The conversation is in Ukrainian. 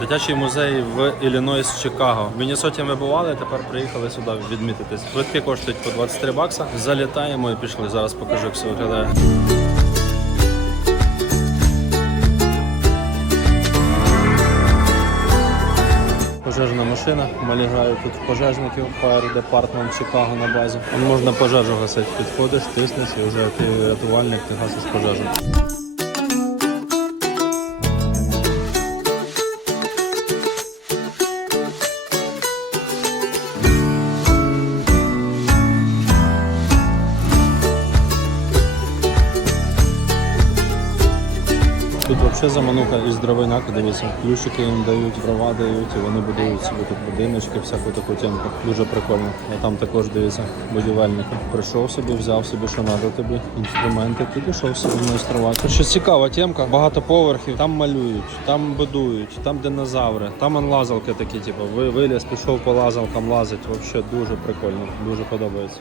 Дитячий музей в Іллінойс, Чикаго. В Міннесоті ми бували, тепер приїхали сюди відмітитись. Квитки коштують по 23 бакса. Залітаємо і пішли. Зараз покажу, як все виглядає. Пожежна машина, малі грають тут пожежників, Fire Department Чикаго на базі. Можна пожежу гасити. Підходиш, тиснеш і вже ти рятувальник, ти гасиш пожежу. Тут взагалі заманука із дровиняк, дивіться, ключики їм дають, дрова дають, і вони будують собі тут будиночки, всяку таку тінку. Дуже прикольно. А там також дивіться, будівельник. Прийшов собі, взяв собі, що треба тобі, інструменти, ти пішов собі майструвати. Що цікава тємка, багато поверхів, там малюють, там будують, там динозаври, там он лазалки такі, типу, виліз, пішов по лазалкам лазить. Взагалі дуже прикольно, дуже подобається.